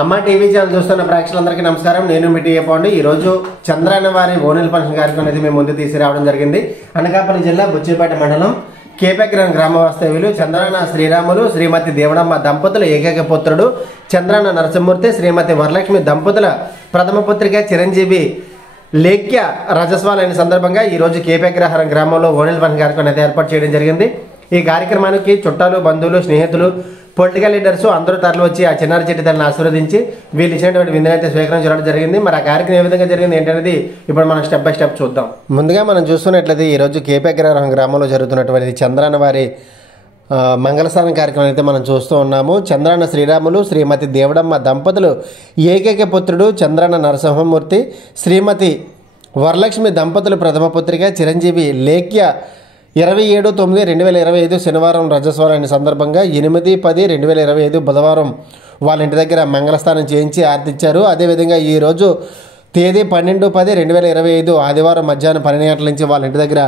అమ్మ TV channel చూస్తున్న ప్రేక్షకులందరికీ నమస్కారం. నేను మీ టీఏ పాండు. ఈ రోజు చంద్రాన్న వారి ఓనెల్ ఫంక్షన్ కార్యక్రమం అనేది మేము ముందు తీసుకురావడం జరిగింది. అనకాపల్లి జిల్లా బుచ్చిపేట మండలం కేపగ్రం గ్రామ వాస్తవ్యులు చంద్రాన్న శ్రీరాములు శ్రీమతి దేవడమ్మ దంపతుల ఏకైక పుత్రుడు చంద్రాన్న నరసింహమూర్తి శ్రీమతి వరలక్ష్మి దంపతుల ప్రథమ పుత్రిక చిరంజీవి లేఖ్య రజస్వాలైన సందర్భంగా ఈ రోజు కేపగ్రహారం గ్రామంలో ఓనెల్ ఫంక్షన్ కార్యక్రమం అయితే ఏర్పాటు చేయడం జరిగింది. ఈ కార్యక్రమానికి చుట్టాలు, బంధువులు, స్నేహితులు, పొలిటికల్ లీడర్స్ అందరూ తరలి వచ్చి ఆ చిన్నారి చెట్టి తల్లిని ఆశీర్వదించి వీళ్ళు ఇచ్చినటువంటి విందునైతే స్వీకరించడం జరిగింది. మరి ఆ కార్యక్రమం ఏ విధంగా జరిగింది ఏంటనేది ఇప్పుడు మనం స్టెప్ బై స్టెప్ చూద్దాం. ముందుగా మనం చూస్తున్నట్లయితే ఈరోజు కేపగ్రహారం గ్రామంలో జరుగుతున్నటువంటి చంద్రాన్న వారి మంగళస్నానం కార్యక్రమం అయితే మనం చూస్తూ ఉన్నాము. చంద్రాన్న శ్రీరాములు శ్రీమతి దేవడమ్మ దంపతులు ఏకైక పుత్రుడు చంద్రాన్న నరసింహమూర్తి శ్రీమతి వరలక్ష్మి దంపతులు ప్రథమ పుత్రిక చిరంజీవి లేఖ్య 27/9/2025 శనివారం రజస్వాలైన సందర్భంగా 8/10/2025 బుధవారం వాళ్ళ ఇంటి దగ్గర మంగళస్నానం చేయించి ఆర్తిచ్చారు. అదేవిధంగా ఈరోజు తేదీ 12/10/2025 ఆదివారం మధ్యాహ్నం 12 గంటల నుంచి వాళ్ళ ఇంటి దగ్గర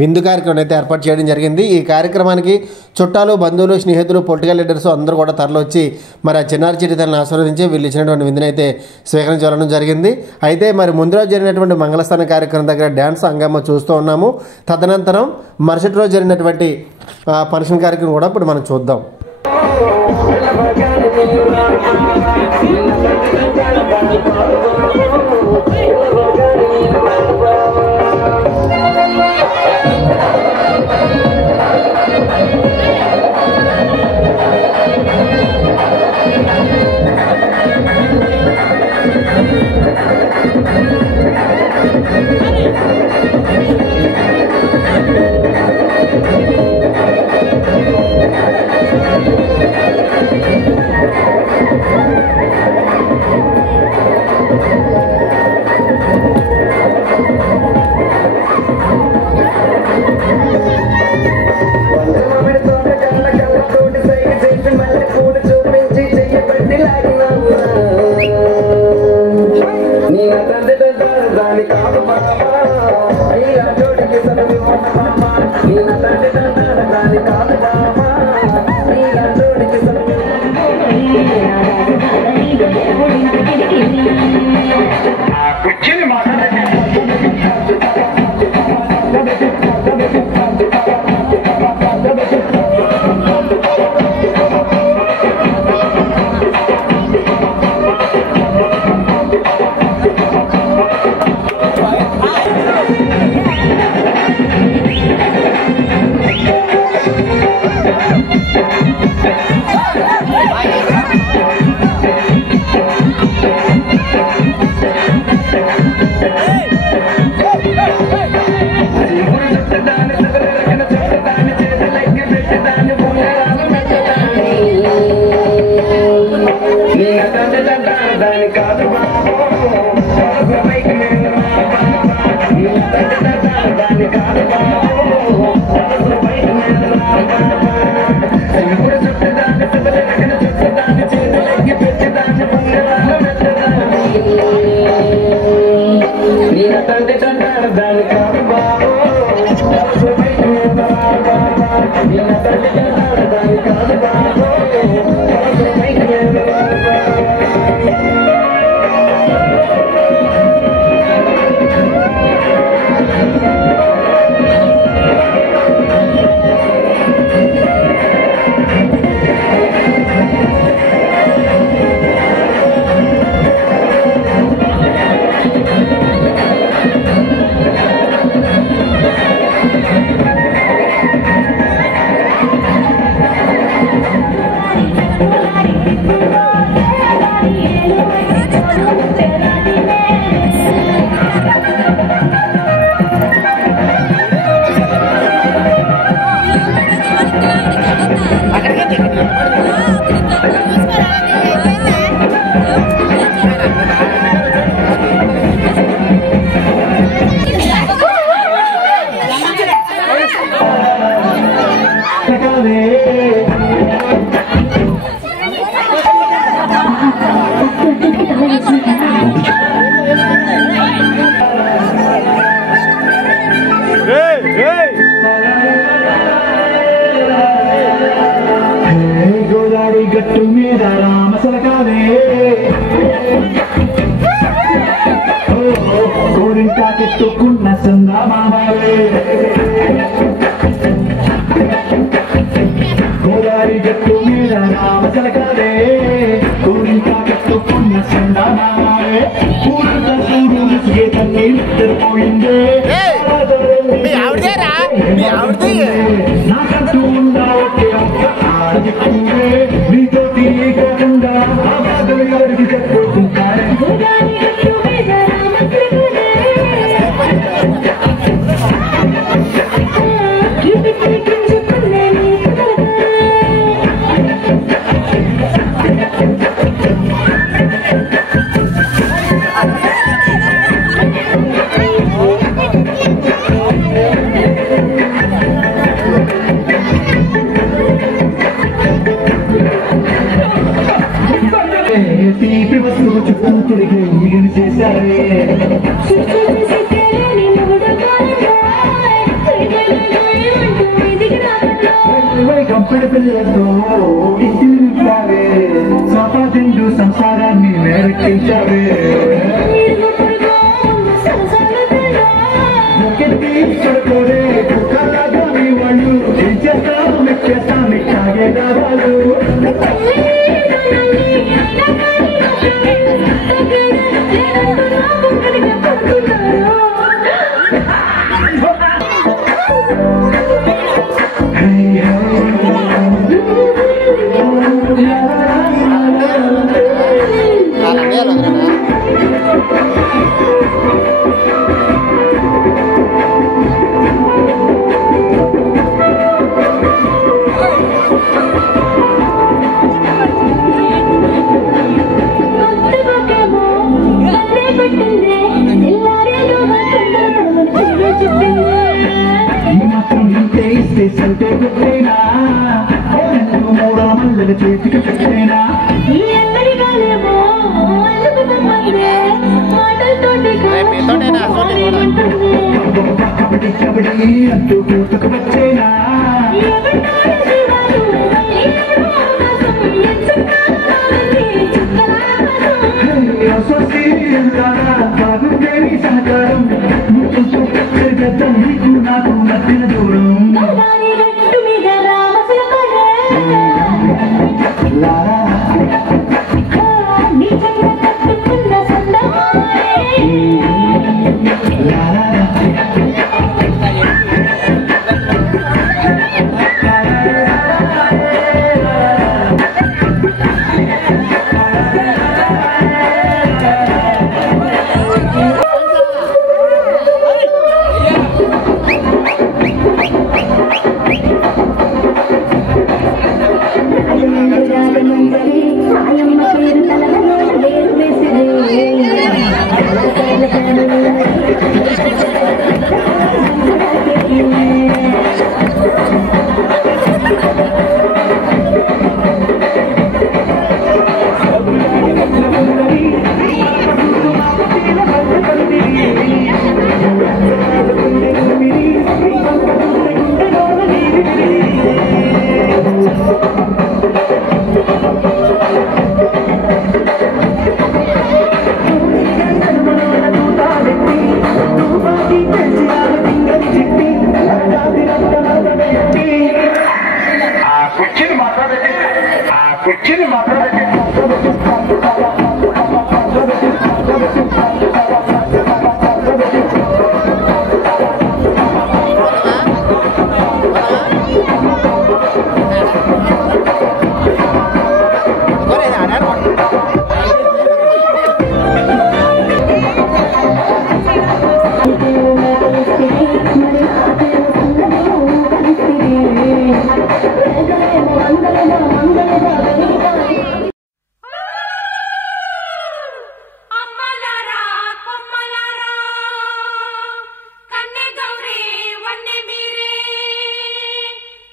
విందు కార్యక్రమం అయితే ఏర్పాటు చేయడం జరిగింది. ఈ కార్యక్రమానికి చుట్టాలు, బంధువులు, స్నేహితులు, పొలిటికల్ లీడర్స్ అందరూ కూడా తరలివచ్చి మరి ఆ చిన్నారి చిట్టి తల్లిని ఆశీర్వదించి వీళ్ళు ఇచ్చినటువంటి విందునైతే స్వీకరించడం జరిగింది. అయితే మరి ముందు రోజు జరిగినటువంటి మంగళస్థానం కార్యక్రమం దగ్గర డ్యాన్స్ హంగామా చూస్తూ ఉన్నాము. తదనంతరం మరుసటి రోజు జరిగినటువంటి ఫంక్షన్ కార్యక్రమం కూడా ఇప్పుడు మనం చూద్దాం. కట్టుకున్న సందమామలే గోదారి గట్టు మీద రామచలకాలే కోరింకా కట్టుకున్న సందమామలే ఊరంతా చూడు ముసిగే తన్నీళ్ళు పోయిందే నాకంటూ ఉందా ఒకే ఒక్క ఆడది కూరే నీతో తీయకుండా ఆ బాధలు ఎవరికి చెప్పుకుంటారే తీపి వస్తువు చుట్టూ తిరిగి ఊరిని చేశారే కంపెనీ పిల్లలతో ఇంటిని నింపారే సంపాదించు సంసారాన్ని మేరెక్కించారే చూడకోరే కుక్కలాగా మీ వాళ్ళు ఏం చేస్తాం మెచ్చేస్తాం ఇట్లాగే రావాలి అంటే గుర్తేనా మూడో మల్లెల చేతికి పెట్టేనా కబడ్డీ కబడ్డీ అంటూ కూతుకు వచ్చేనా బాగుండేది సహకారం నీకు నాకు మధ్యన దూరం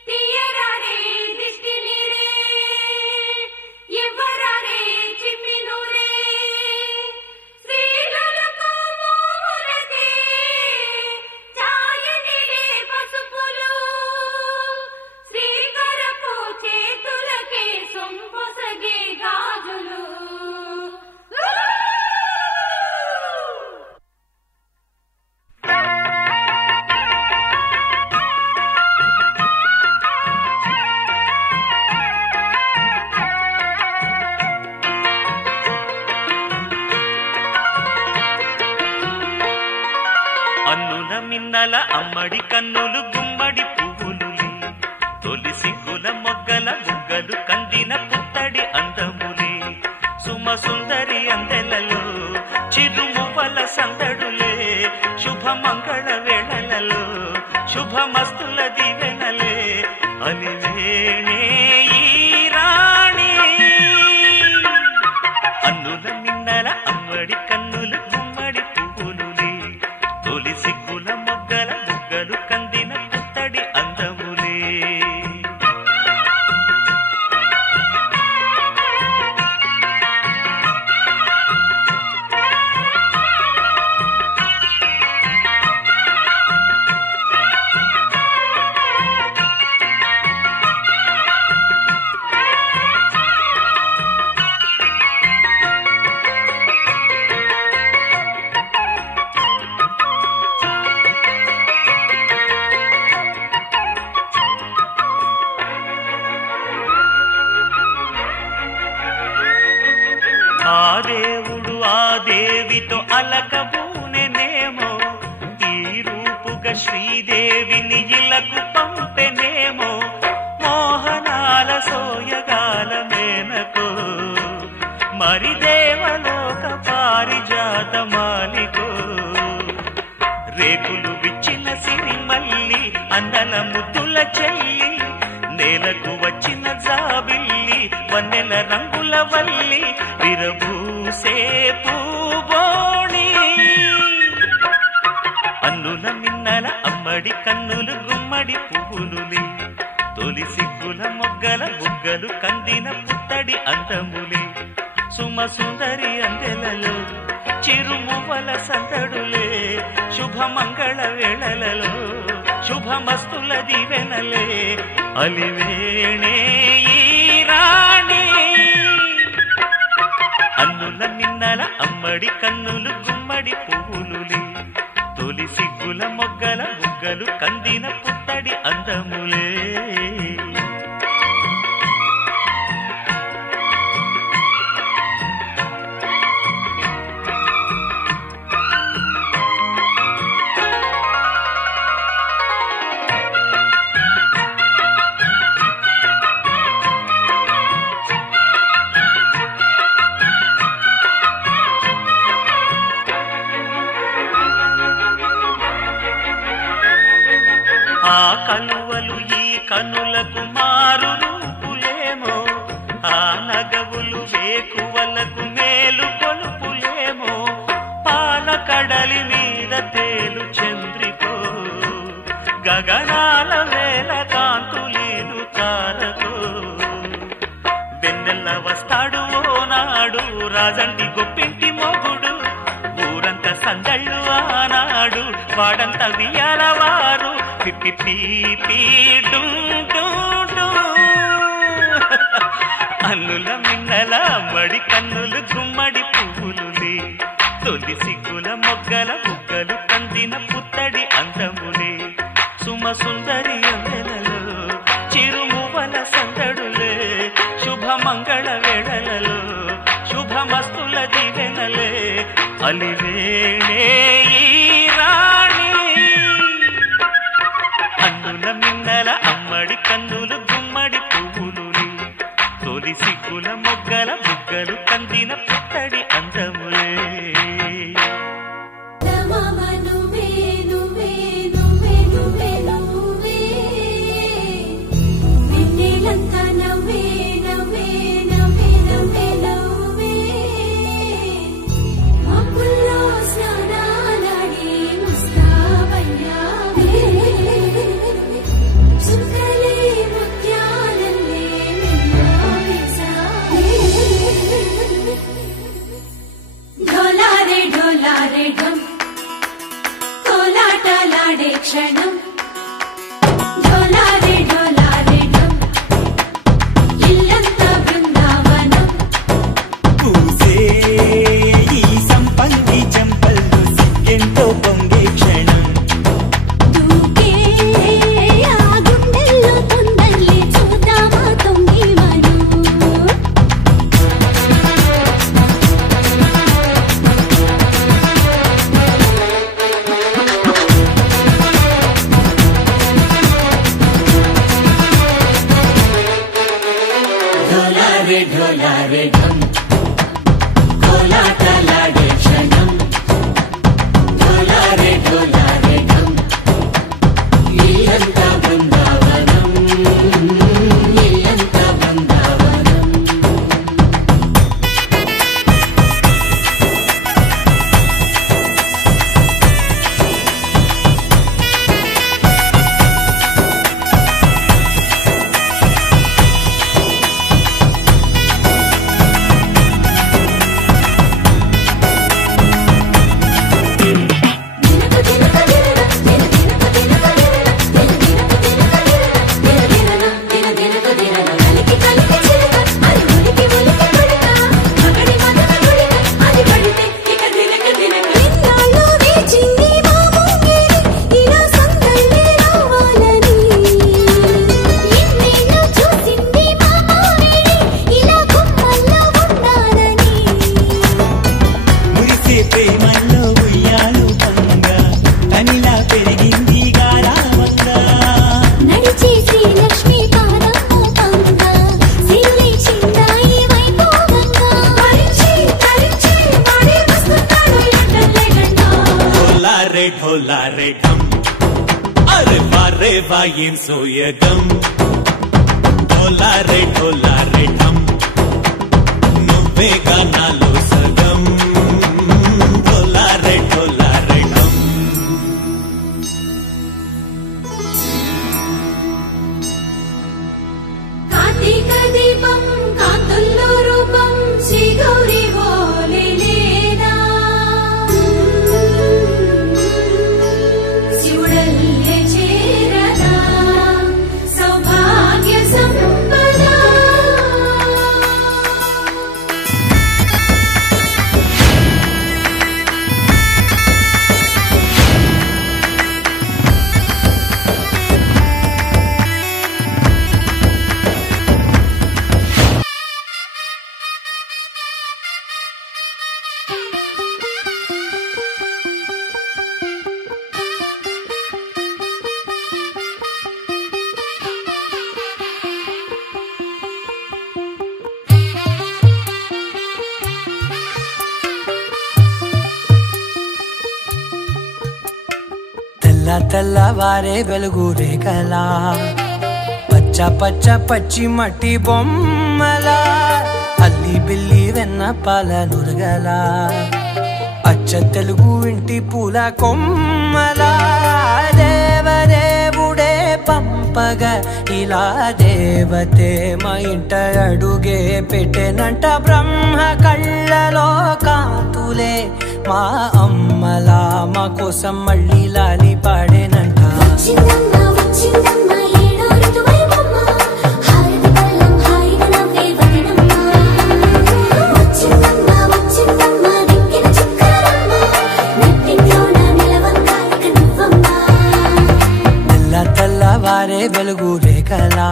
తీయరారే దిష్టి నీరే ఇవ్వరారే మిన్నల అమ్మడి కన్నులు గుమ్మడి పువ్వులులే తొలి సిగ్గుల మొగ్గల బుగ్గలు కందిన పుత్తడి అందములే సుమ సుందరి అందెలలో చిరుమువ్వల సందడులే శుభమంగళ వేళలలో శుభమస్తుల దివెనలే అలివేణే ఈ రాణి అన్నుల మిన్నల అమ్మడి కన్నులు గుమ్మడి పువ్వులులే తొలి సిగ్గుల మొగ్గల బుగ్గలు కందిన పుత్తడి అందములే ఆ దేవుడు ఆ దేవితో అలకబూనెనేమో ఈ రూపుగా శ్రీదేవిని ఇలకు పంపెనేమో మోహనాల సోయగాల మేనకో మరి దేవలోక పారిజాత మాలికో రేకులు విచ్చిన సిరిమల్లి అందల ముద్దుల చెల్లి నేలకు వచ్చిన జాబిల్లి వన్నెల రంగుల వల్లి విరబూసే పూబోణి అన్నుల మిన్నల అమ్మడి కన్నులు గుమ్మడి పువ్వులులే తొలి సిగ్గుల మొగ్గల బుగ్గలు కందిన పుత్తడి అందములే సుమ సుందరి అందెలలో చిరుమువ్వల సందడులే శుభమంగళ వేళలలో శుభమస్తుల దివెనలే అలివేణే ఈ రాణి అన్నుల మిన్నల అమ్మడి కన్నులు గుమ్మడి పువ్వులులే తొలి సిగ్గుల మొగ్గల బుగ్గలు కందిన పుత్తడి అందములే ఆ కలువలు ఈ కనులకు మారు రూపులేమో ఆ నగవులు వేకువలకు మేలు కొలుపులేమో పాల కడలి మీద తేలు చంద్రికో గగనాల వేల కాంతులీలు తారకో వెన్నెల్ల వస్తాడు ఓనాడు రాజంటి గొప్పింటి మొగుడు ఊరంతా సందళ్ళు ఆనాడు వాడంతా వియ్యాలవారు అన్నుల మిన్నల అమ్మడి కన్నులు గుమ్మడి పువ్వులులే తొలి సిగ్గుల మొగ్గల బుగ్గలు కందిన పుత్తడి అందములే సుమ సుందరి అందెలలో చిరుమువ్వల సందడులే శుభమంగళ వేళలలో శుభమస్తుల దివెనలే అలివేణే ఈ రాణి అన్నుల మిన్నల అమ్మడి కన్నులు గుమ్మడి పువ్వులులే తొలి సిగ్గుల మొగ్గల బుగ్గలు కందిన పుత్తడి అందములే క్షణం ढोला रे ढम अरे वारे वायें सोयगम ढोला रे ढम నువ్వేగా నాలో సగం ढोला रे ढम కార్తీక దీపం కాంతుల్లో రూపం శ్రీ గౌరీ ఓలే లేనా శివుడల్లే చేరదా సౌభాగ్య సంపద తెల్లవారే వెలుగు రేఖలా పచ్చ పచ్చ పచ్చి మట్టి బొమ్మలా అల్లి బిల్లి వెన్న పాల నురగలా అచ్చ తెలుగు ఇంటి పూల కొమ్మలా దేవదేవుడే పంపగ ఇలా దేవతే మా ఇంట అడుగే పెట్టెనంట బ్రహ్మ కళ్ళలో కాంతులే మా అమ్మలా మా కోసం మళ్ళీ లాలి పాడేనంట తెల్లవారే వెలుగు రేఖలా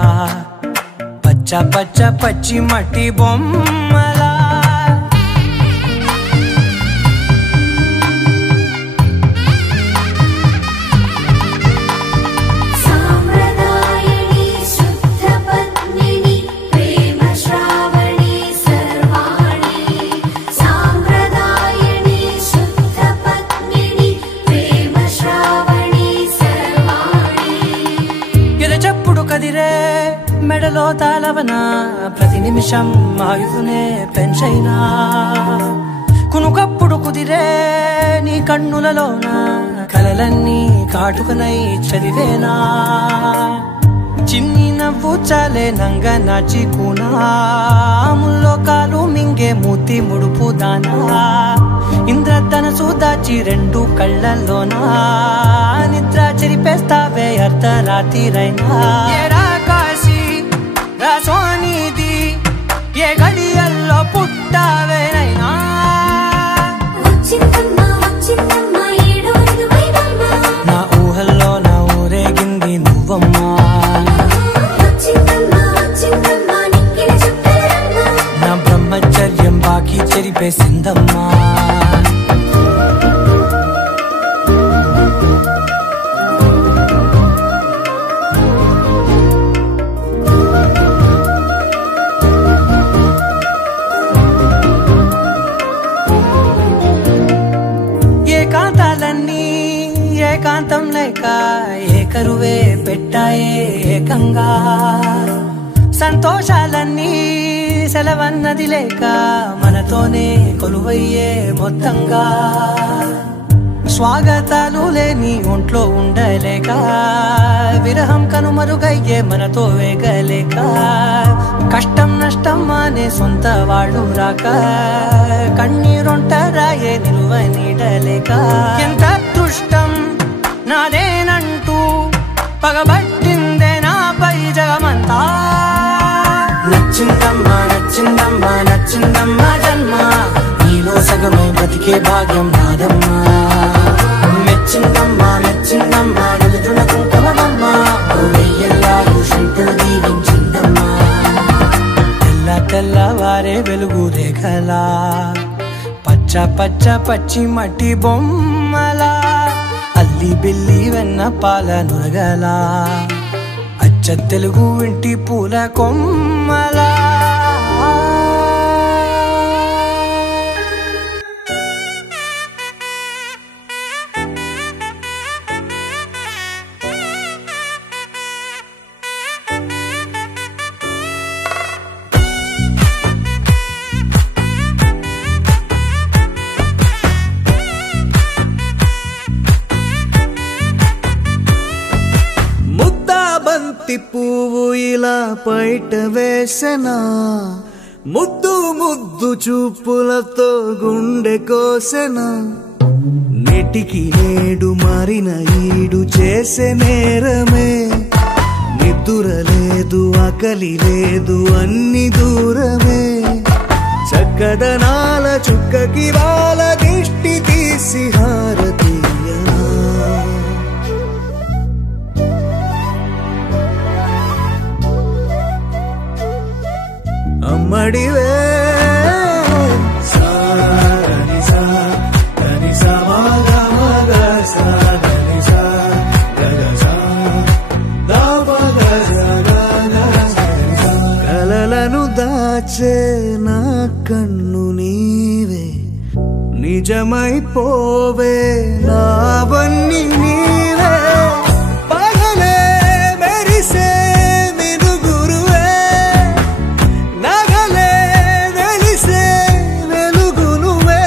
పచ్చ పచ్చ పచ్చి మట్టి బొమ్మలా మెడలో తాళవన ప్రతి నిమిషం ఆయుధునే పెంచైనా కునుకప్పుడు కుదిరే నీ కన్నులలోన కలలన్నీ కాటుకనై చదివేనా చిన్ని నవ్వు చాలే నంగ నాచి కూనాముల్లో కాలు మింగే మూతి ముడుపు దానా ఇంద్రధనసు దాచి రెండు కళ్ళల్లోనా నిద్ర చెరిపేస్తావే అర్ధరాత్రిరైనా రాసోనిది ఏ గడియల్లో పుట్టావేనైనా నా ఊహల్లో నా ఊరేగింది నువ్వమ్మా నా బ్రహ్మచర్యం బాకీ చెరిపేసిందమ్మా ఏకాంతం లేక ఏకరువే పెట్టాయే ఏకంగా సంతోషాలన్నీ సెలవన్నది లేక మనతోనే కొలువయ్యే మొత్తంగా స్వాగతాలు లేని ఒంట్లో ఉండలేక విరహం కనుమరుగయ్యే మనతో వేగలేక కష్టం నష్టం అనే సొంత వాళ్ళు రాక కన్నీరొంటరాయే నిలువ నీడలేక ఎంత అదృష్టం నాదేనంటూ పగబట్టిందే నాపై జగమంతా నచ్చిందమ్మా నచ్చిందమ్మా నచ్చిందమ్మా జన్మ నీలో సగమై బ్రతికే భాగ్యం నాదమ్మా మెచ్చిందమ్మా మెచ్చిందమ్మా నిలుతున్న కుంకుమమ్మా వెయ్యల్లాలు శంకరు దీవించిందమ్మా తెల్లవారే వెలుగు రేఖలా పచ్చ పచ్చ పచ్చి మట్టి బొమ్మలా అల్లి బిల్లి వెన్న పాల నురగలా అచ్చ తెలుగు ఇంటి పూల కొమ్మలా పైట వేసెనా ముద్దు ముద్దు చూపులతో గుండె కోసెనా నెటికి నేడు మారిన ఈడు చేసే నేరమే నిద్ర లేదు ఆకలి లేదు అన్ని దూరమే చక్కదనాల చుక్కకి వాళ్ళ దిష్టి తీసి హారతీయనా అమ్మడివే కలలను దాచే నా కన్ను నీవే నిజమైపోవే నావన్నీ నీవే పగలే మెరిసే మినుగురువే నగలే వెలిసే వెలుగునువే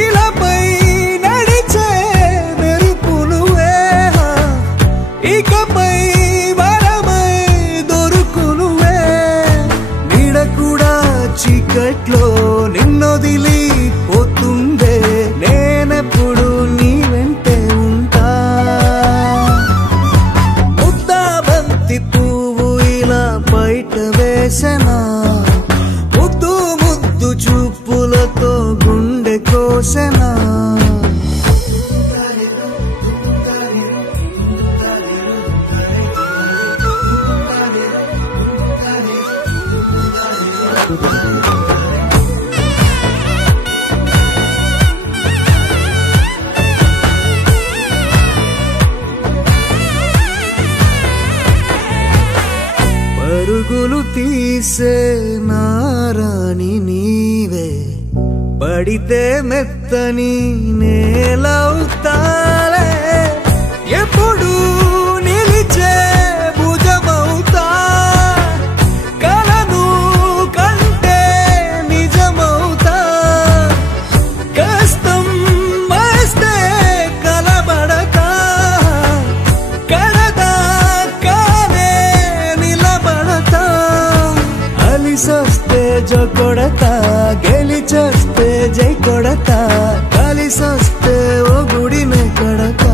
ఇలాపై నడిచే మెరుపునువే ఇకపై వరమై దొరుకునువే నీడ కూడా చీకట్లో నిన్నొదిలి పోతుందే నేనెప్పుడు నీ వెంటే ఉంటా ముద్దా బంతి పువ్వు ఇలా బయట వేసెనా ముద్దు ముద్దు చూపులతో గుండె కోసెనా పరుగులు తీసే నారాణి నీవే పడితే మెత్తని నేలవుతాలే ఎప్పుడు నిలిచే భుజమవుతా కలను కంటే నిజమవుతా కష్టం వస్తే కలబడతా కడదా కానే నిలబడతా అలిసొస్తే జో కొడతా గెలిచొస్తే జై కొడతా కలిసొస్తే ఓ గుడినే కొడతా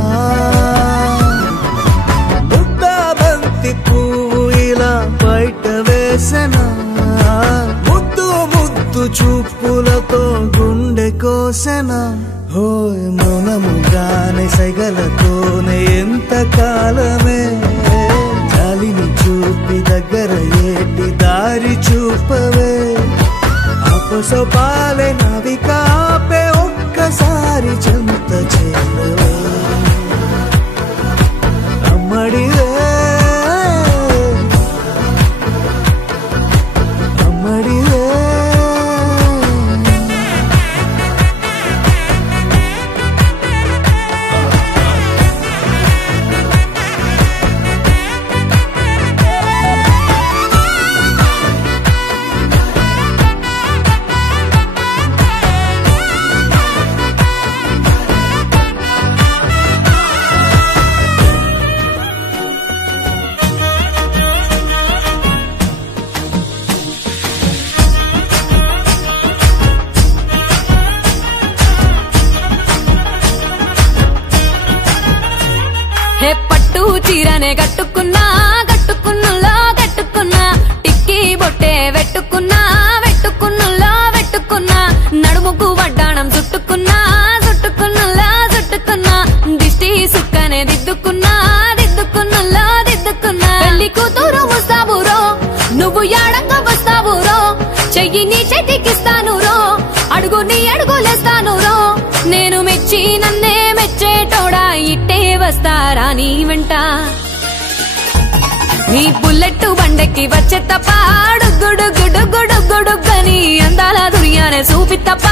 ముద్దా బంతి పువ్వు ఇలా బయట వేసెనా ముద్దు ముద్దు చూపులతో గుండె కోసెనా హోయ్ మౌనముగానే సైగలతోనే ఎంత కాలమే జాలిని చూపి దగ్గర ఏటి దారి చూపవే అపసోపాలే నవికాపే ఒక్కసారి చెంత చేరవే అమ్మడివే అమ్మడివే హే పట్టు చీరనే గట్టుకున్నా గట్టుకున్నులో గట్టుకున్నా టిక్కీ బొట్టే వెట్టుకున్నా వెట్టుకున్నులో వెట్టుకున్నా నడుముకు వడ్డాణం చుట్టుకున్నా చుట్టుకున్నులో చుట్టుకున్నా దిష్టి సుక్కనే దిద్దుకున్నా దిద్దుకున్నులో దిద్దుకున్నా పెళ్లి కూతురు ముస్తాబురో నువ్వు యాడంగా వస్తావురో చెయ్యి నీ చేతికిస్తాను రో అడుగు నీ అడుగులేస్తాను రో నేను మెచ్చి నన్నే మెచ్చేటోడా ఇట్టే వస్తారా నీ వెంట నీ బుల్లెట్ బండెక్కి వచ్చే తప్ప గుడుగుడుగుడుగుడుగుడుగని అందాల దుర్యానే చూపి తప్ప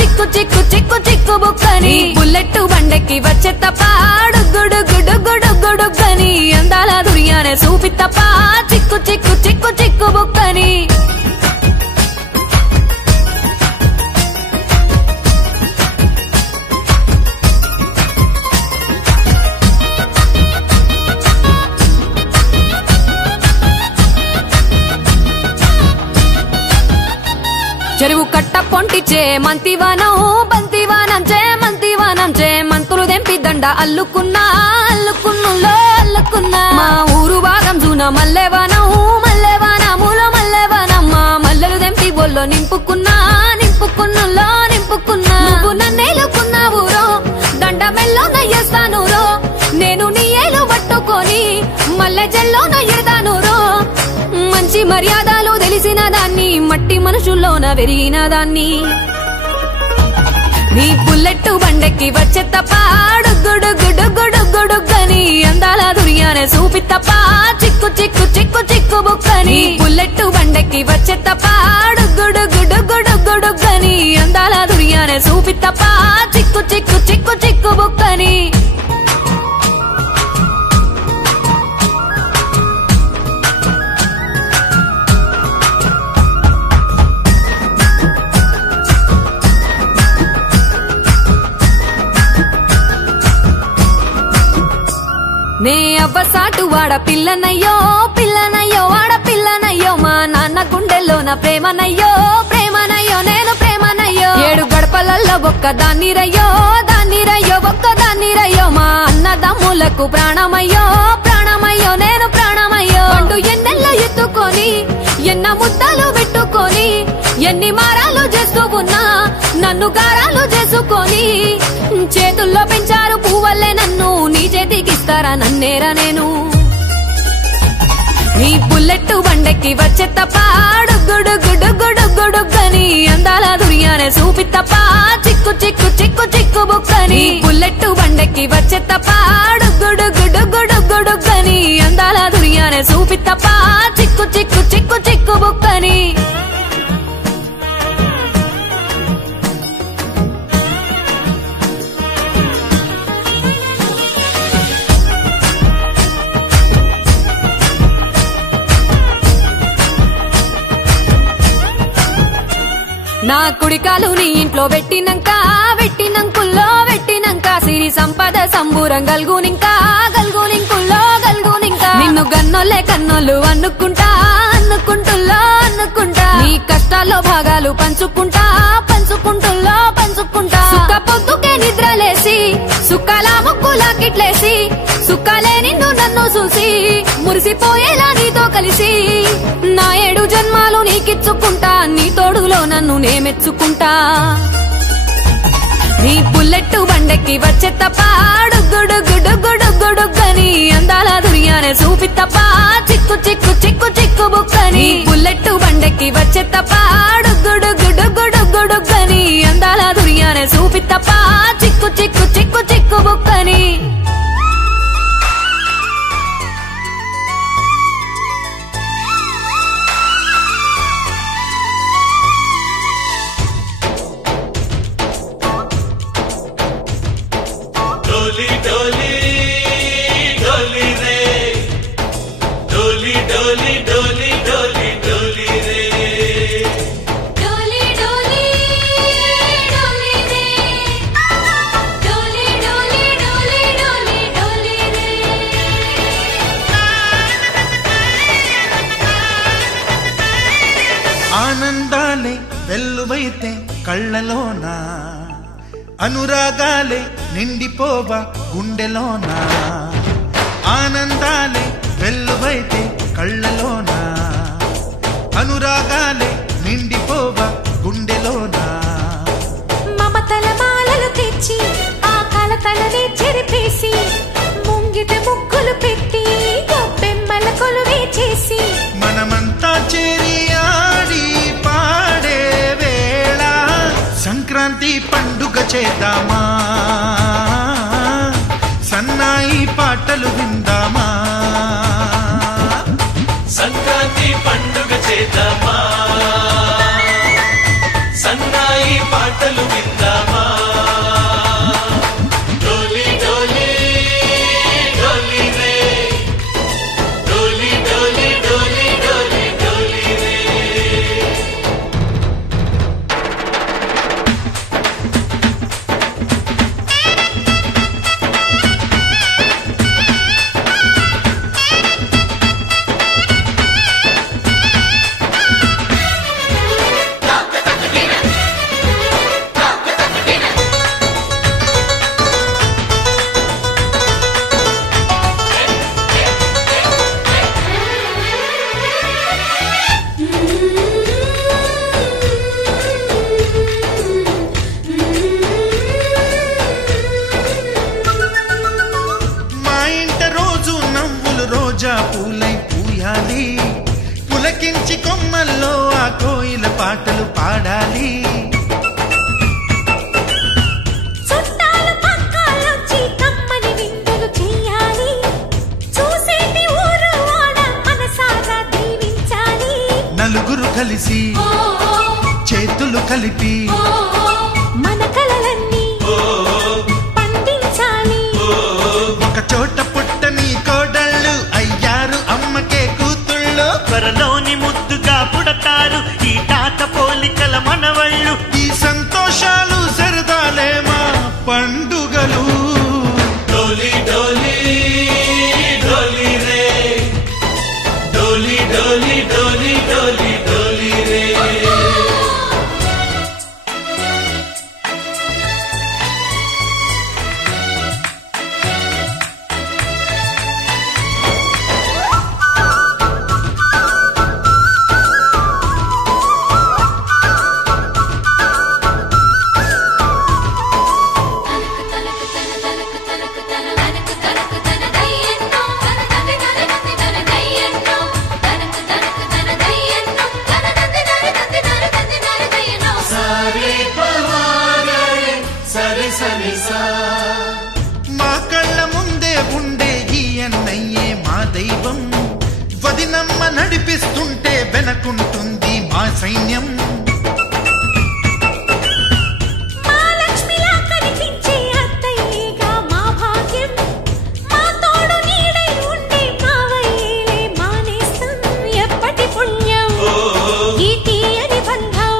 చిక్కు చిక్కు చిక్కు చిక్కు బుక్కని బుల్లెట్ బండెక్కి వచ్చే తప్ప గుడుగుడుగుడుగుడుగని అందాల దుర్యానే చూపి తప్ప చిక్కు చిక్కు చిక్కు చిక్కు బుక్కని పొంటిచే మంతివానం బంతివానం చే మంతివానం చే మంతులు దెంపి దండ అల్లుకున్నా అల్లుకున్నులో అల్లుకున్నా మా ఊరు భాగం జూన మల్లెవానం మల్లెవానములో మల్లెవానమ్మ మల్లెలు దెంపి బొల్లో నింపుకున్నా నింపుకున్నులో నింపుకున్నా నువ్వు నన్నేలుకున్నావు రో దండ మెల్లో నయ్యేస్తాను రో నేను నీ ఏలు పట్టుకొని మల్లె జల్లో నయ్యేదాను రో మంచి మర్యాదలు తెలిసిన దాన్ని మట్టి మనుషుల్లోన పెరిగిన దాన్ని నీ బుల్లెట్టు బండెక్కి వచ్చే తప్ప డుగ్గుడుగ్గుడుగ్గుడుగ్గుడుగ్గని అందాల దుర్యానే చూపి తప్ప చిక్కు చిక్కు చిక్కు చిక్కు బుక్కని బుల్లెట్టు బండెక్కి వచ్చే తప్ప డుగ్గుడుగ్గుడుగ్గుడుగ్గుడుగ్గని అందాల దుర్యానే చూపి తప్ప చిక్కు చిక్కు చిక్కు చిక్కు బుక్కని నే అవ్వసాటు వాడ పిల్లనయ్యో పిల్లనయ్యో వాడ పిల్లనయ్యో మా నాన్న గుండెల్లోన ప్రేమనయ్యో ప్రేమనయ్యో నేను ప్రేమనయ్యో 7 గడపలల్లో ఒక్కదాన్ని రయ్యో దాన్ని రయ్యో ఒక్కదాన్ని రయ్యో మా అన్నదమ్ములకు ప్రాణమయ్యో ప్రాణమయ్యో నేను ప్రాణమయ్యో అంటూ ఎన్నెల్లో ఎత్తుకొని ఎన్న ముద్దలు పెట్టుకొని ఎన్ని మారాలు చేస్తూ ఉన్నా నన్ను గారాలు చేసుకొని చేతుల్లో పెంచారు పువ్వల్లే నన్ను నీ చేతికిస్తారా నన్నేరా నేను నీ బుల్లెట్టు బండెక్కి వచ్చే తప్ప డుగ్గుడుగ్గుడుగ్గుడుగ్గుడుగ్గని అందాల దుర్యానే చూపి తప్ప చిక్కు చిక్కు చిక్కు చిక్కు బుక్కని బుల్లెట్టు బండెక్కి వచ్చే తప్ప డుగ్గుడుగ్గుడుగ్గుడుగ్గుడుగ్గని అందాల దుర్యానే చూపి తప్ప చిక్కు చిక్కు చిక్కు చిక్కు బుక్కని నా కుడికాలు నీ ఇంట్లో పెట్టినంకుల్లో పెట్టినంక సిరి సంపద సంబూరం గల్గునింకా గల్గునింకుల్లో గల్గునింకా నిన్ను గన్నోళ్ళే కన్నోళ్ళు అనుకుంటా అనుకుంటుల్లో అనుకుంటా నీ కష్టాల్లో భాగాలు పంచుకుంటా పంచుకుంటుల్లో పంచుకుంటా సుక్క పొద్దుకే నిద్రలేసి సుక్కలా ముక్కులా కిట్లేసి సుక్కలే నిన్ను నన్ను చూసి మురిసిపోయేలా నీతో కలిసి నా 7 జన్మాలు నీకిచ్చుకుంటా నీ తోడులో నన్ను నే మెచ్చుకుంటా నీ బుల్లెట్టు బండెక్కి వచ్చే తప్ప డుగ్గుడుగ్గుడుగ్గుడుగ్గుడుగ్గని అందాల దుర్యానే చూపి తప్ప చిక్కు చిక్కు చిక్కు చిక్కు బుక్కని బుల్లెట్టు బండెక్కి వచ్చే తప్ప డుగ్గుడుగ్గుడుగ్గుడుగ్గుడుగ్గని అందాల దుర్యానే చూపి తప్ప చిక్కు చిక్కు చిక్కు చిక్కు బుక్కని डोली डोली डोली रे डोली डोली डोली डोली डोली रे डोली डोली डोली रे डोली डोली डोली डोली डोली रे ఆనందాలే వెల్లువైతే కళ్ళలోనా అనురాగాలే నిండిపోవా గుండెలోనా ఆనందాలే వెల్లువైతే కళ్ళలోనా అనురాగాలే నిండిపోవా గుండెలోనా మమతల మాలలు తెచ్చి ఆ కలతలనే చెరిపేసి ముంగిట ముగ్గులు పెట్టి గొప్పెమ్మల కొలువే చేసి మనమంతా చేరి ఆడి పాడే వేళ సంక్రాంతి పండుగ చేద్దామా సన్నాయి పాటలు విందామా సంక్రాంతి పండుగ చేద్దామా సన్నాయి పాటలు విందామా డోలి డోలి డోలి రే డోలి డోలి డోలి డోలి డోలి రే కలిసి చేతులు కలిపి మన కలలన్నీ పండించాలి. ఒక చోట పుట్టని కోడళ్ళు అయ్యారు అమ్మకే కూతుళ్ళు. త్వరలోని ముద్దుగా పుడతారు ఈ తాత పోలికల మనవళ్ళు. ఈ సంతోషాలు సరదాలే మా పండుగలు. డోలి డోలి డోలి రే, డోలి డోలి డోలి డోలి డోలి రే. మా కళ్ళ ముందే ఉండే ఈ అన్నయ్యే మా దైవం. వదినమ్మ నడిపిస్తుంటే వెనకుంటుంది మా సైన్యం. మా లక్ష్మిలా కనిపించే అత్తయ్యేగా మా భాగ్యం. మా తోడు నీడై ఉండే మావయ్యేలే మా నేస్తం. ఎప్పటి పుణ్యం ఈ తీయని బంధం.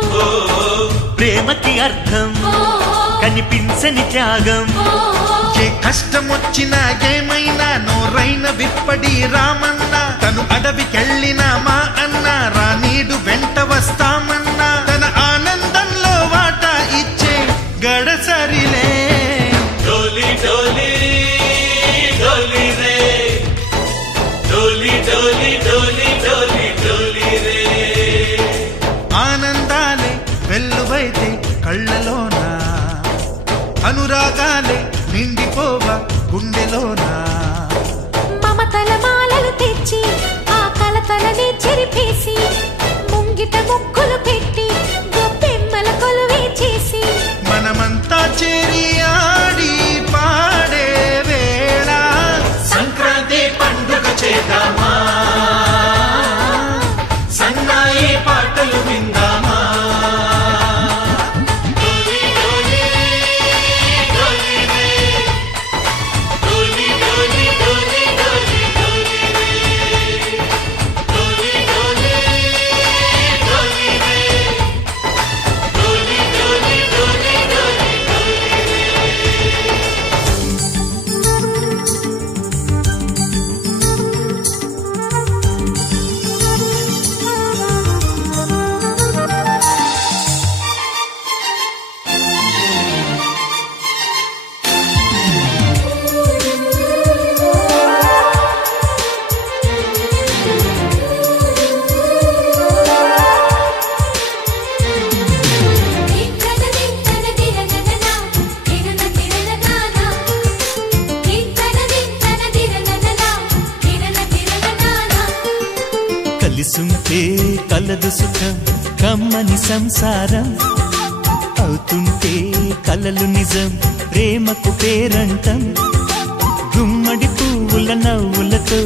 ప్రేమకి అర్థం కనిపించని త్యాగం. ఏ కష్టం వచ్చినా ఏమైనా నోరైన విప్పడి రామన్న. తను అడవికెళ్ళిన మా అన్న రానీడు వెంట వస్తామన్నా. తన ఆనందంలో వాటా ఇచ్చే గడసరిలే. డోలి డోలి డోలి రే, డోలి డోలి డోలి డోలి డోలి రే. ఆనందాలే వెల్లువైతే కళ్ళలోనా, అనురాగాలే నిండిపోవా గుండెలోనా. మమతల మాలలు తెచ్చి ఆ కలతలని చెరిపేసి ముంగిట ముక్కులు పెట్టి గొప్పెమ్మల కొలువే చేసి మనమంతా చేరి ఆడి పాడే వేళ సంక్రాంతి పండుగ చేద్దామా, సన్నాయి పాటలు విందామా. డోలి డోలి డోలి రే, డోలి డోలి డోలి డోలి డోలి రే, డోలి డోలి డోలి రే, డోలి డోలి డోలి డోలి డోలి రే. కలిసుంటే కలదు సుఖం కమ్మని సంసారం. అవుతుంటే కలలు నిజం ప్రేమకు పేరంటం. గుమ్మడి పువ్వుల నవ్వులతో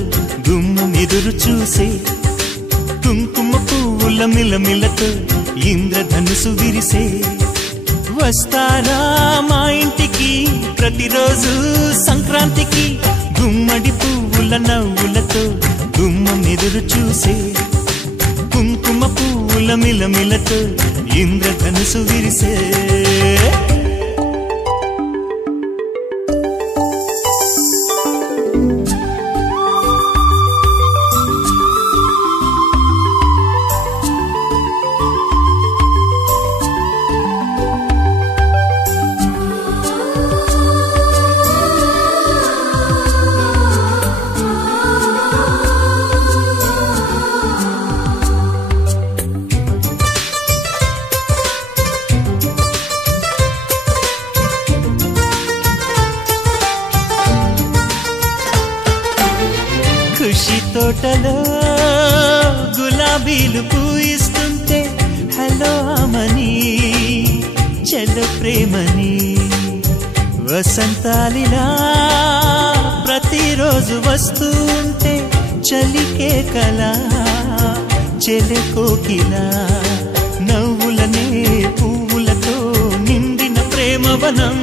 గుమ్మమెదురు చూసే కుంకుమ పువ్వుల మిలమిలతో ఇంద్రధనుసు విరిసే. వస్తారా మా ఇంటికి ప్రతిరోజు సంక్రాంతికి. గుమ్మడి పువ్వుల నవ్వులతో గుమ్మమెదురు చూసే కుంకుమ పువ్వుల మిలమిలతో ఇంద్రధనుసు విరిసే. ఖుషి తోటలో గులాబీలు పూయిస్తుంటే హలో అమని చెల్లు ప్రేమని. వసంతాలిలా ప్రతిరోజు వస్తూ ఉంటే చలికే కల చెలె కోకిలా నవ్వులనే పువ్వులతో నిండిన ప్రేమవనం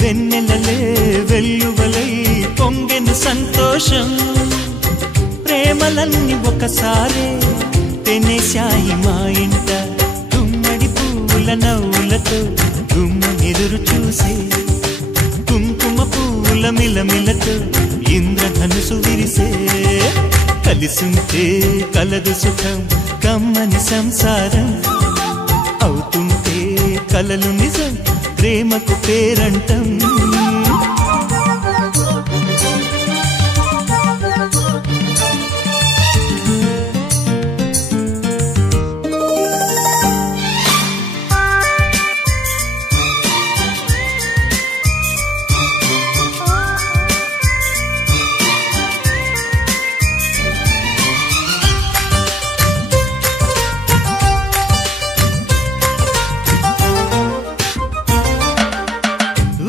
వెన్నెలలే వెల్లువలై పొంగెను సంతోషం ప్రేమలన్నీ ఒకసారే తెనేశాయి మా ఇంట గుమ్మడి పువ్వుల నవ్వులతో గుమ్మెదురు చూసే కుంకుమ పువ్వుల మిలమిలతో ఇంద్రధనుసు విరిసే కలిసుంటే కలదు సుఖం కమ్మని సంసారం అవుతుంటే కలలు నిజం ప్రేమకు పేరంటం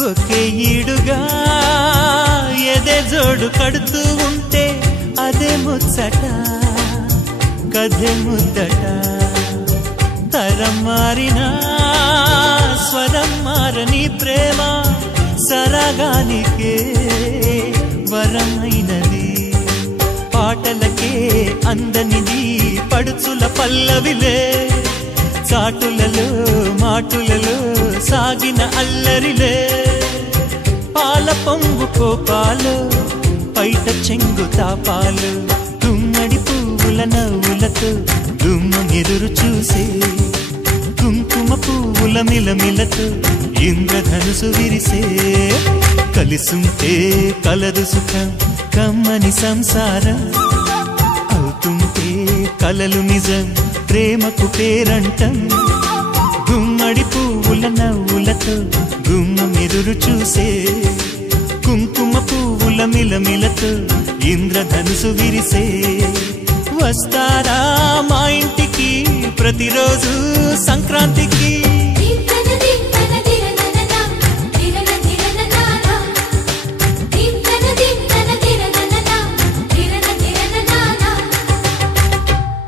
ఒకే ఈడుగా ఎదే జోడు కడుతూ ఉంటే అదే ముచ్చట కథే ముద్దట తరం మారినా స్వరం మారని ప్రేమ సరగానికే వరమైనది పాటలకే అందనిది పడుచుల పల్లవిలే చాటులలో మాటులలో సాగిన అల్లరిలే పాల పొంగు కోపాలు పైట చెంగు తాపాలు గుమ్మడి పువ్వుల నవ్వులతో గుమ్మెదురు చూసే కుంకుమ పువ్వుల మిలమిలతో ఇంద్రధనుసు విరిసే కలిసుంటే కలదు సుఖం కమ్మని సంసారం అవుతుంటే కలలు నిజం ప్రేమకు పేరంటం గుమ్మడి పువ్వుల నవ్వులతో గుమ్మెదురు చూసే కుంకుమ పువ్వుల మిలమిలతో ఇంద్రధనుసు విరిసే వస్తారా మా ఇంటికి ప్రతిరోజు సంక్రాంతికి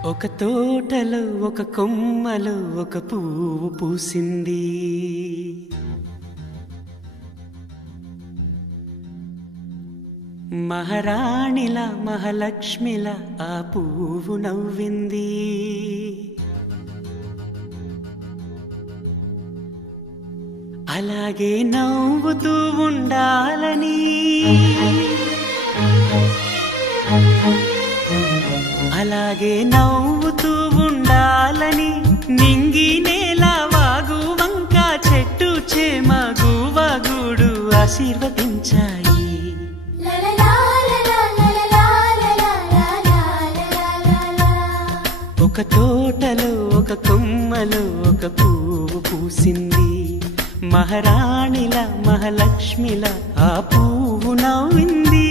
ఒక తోటలో ఒక కొమ్మలో ఒక పువ్వు పూసింది మహారాణిలా మహాలక్ష్మిలా ఆ పువ్వు నవ్వింది అలాగే నవ్వుతూ ఉండాలని అలాగే నవ్వుతూ ఉండాలని నింగి నేల వాగు వంక చెట్టు చేమ గువగూడు ఆశీర్వదించాయి ఒక తోటలో ఒక కొమ్మలో ఒక పువ్వు పూసింది మహారాణిల మహాలక్ష్మిల ఆ పువ్వు నవ్వింది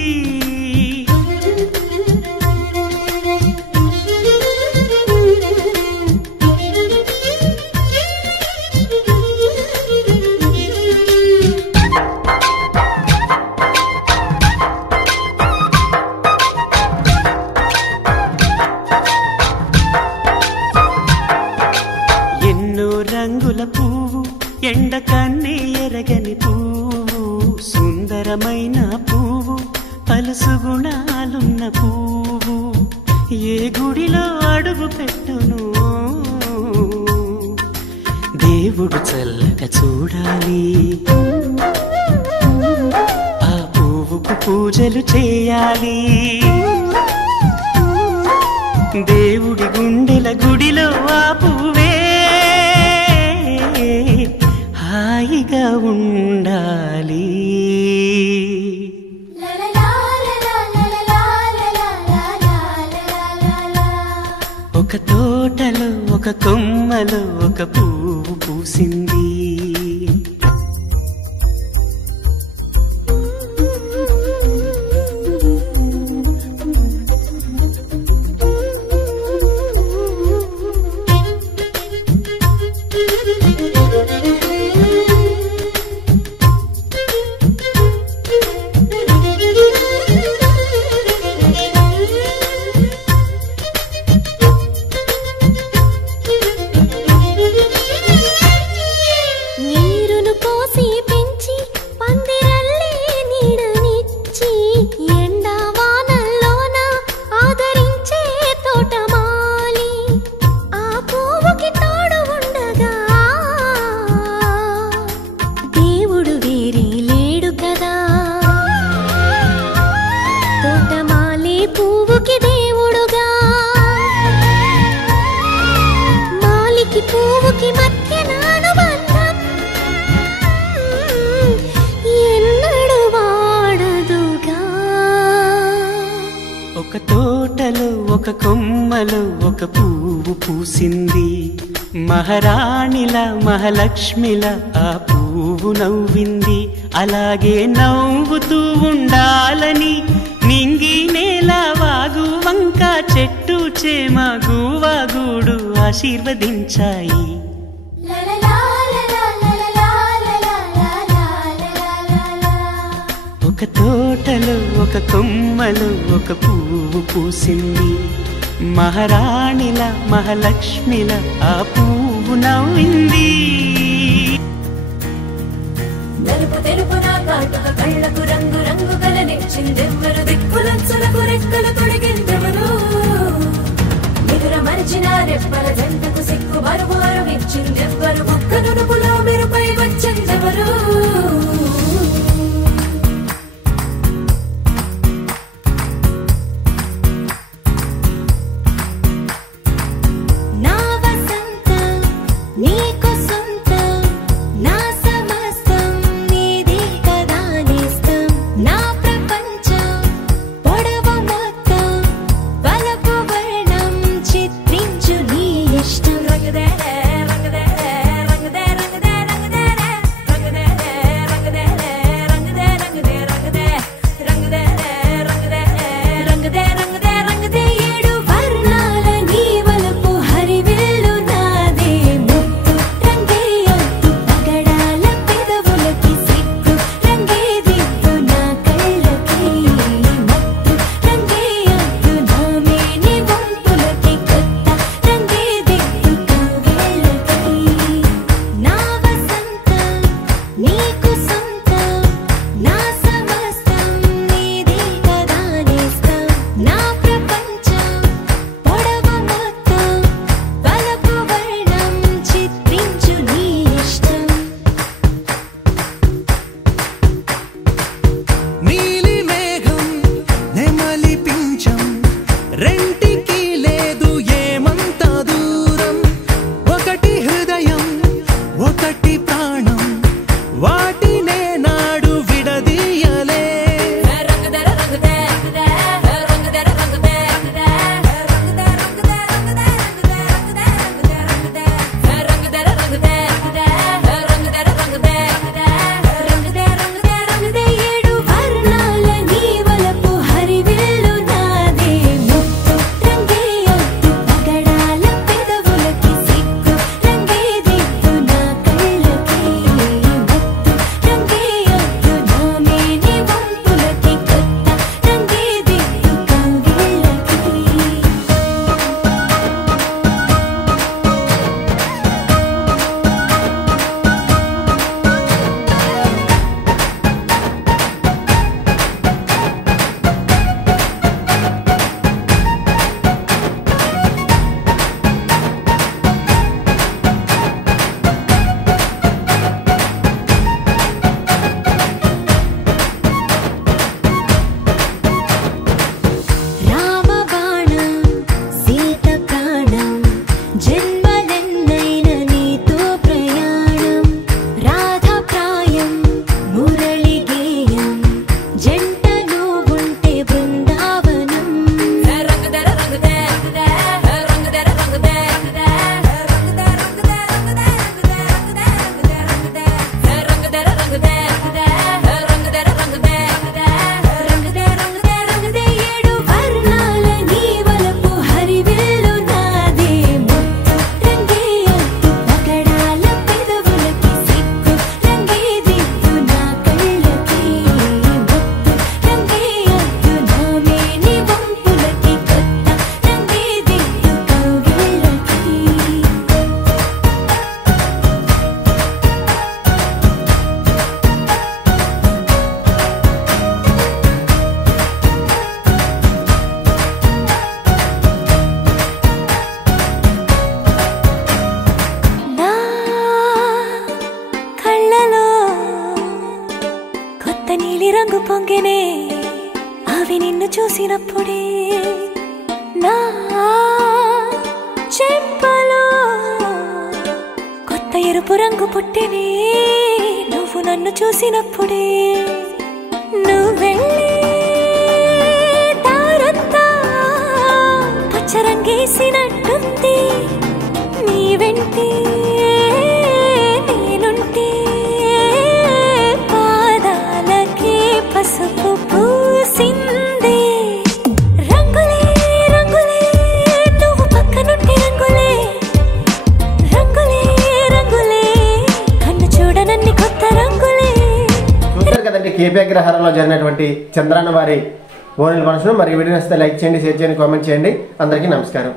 రంగుల పువ్వు ఎండ కన్నే ఎరగని పువ్వు సుందరమైన పువ్వు పలుసు గుణాలున్న పువ్వు ఏ గుడిలో అడుగు పెట్టును దేవుడు చల్లగా చూడాలి ఆ పువ్వుకు పూజలు చేయాలి దేవుడి గుండెల గుడిలో ఆ పువ్వే హాయిగా ఉండాలి ఒక తోటలో ఒక కొమ్మలో ఒక పువ్వు పూసింది ఒక కొమ్మలో ఒక పువ్వు పూసింది. మహారాణిలా మహాలక్ష్మిలా ఆ పువ్వు నవ్వింది. అలాగే నవ్వుతూ ఉండాలని నింగి నేల వాగు వంక చెట్టు చేమ గువాగూడు ఆశీర్వదించాయి. ఒక తోటలో ఒక కొమ్మలో ఒక పువ్వు పూసింది. మహారాణిల మహాలక్ష్మిల ఆ పువ్వు నవ్వింది. నలుపు తెలుపున కాటుక కళ్ళకు రంగు రంగు గలనిచ్చిందెవ్వరు, దిక్కులంచులకు రెక్కలు తొడిగిందెవరు, నిదుర మరిచిన రెప్పల జంటకు సిక్కు మరుమారు ఇచ్చిందెవ్వరు, ఒక్క నునుపులో మెరుపై వచ్చిందెవరు. రంగు పొంగినే అవి నిన్ను చూసినప్పుడే నా చెంపలో కొత్త ఎరుపు రంగు పుట్టినే నువ్వు నన్ను చూసినప్పుడే నువ్వెళ్ళి తారంతా తెలిసినట్టుంది నీ వెంటే నేనుంటే పాదాలకే పసుపు పూసిందే రంగులే రంగులే నువ్వు పక్కనుంటే రంగులే రంగులే రంగులే కన్ను చూడనన్ని కొత్త రంగులే. చూశారు కదండి కేపీ అగ్రహారంలో జరిగినటువంటి చంద్రన్న వారి ఓనెల ఫంక్షన్. మరి వీడియో నచ్చితే లైక్ చేయండి, షేర్ చేయండి, కామెంట్ చేయండి. అందరికీ నమస్కారం.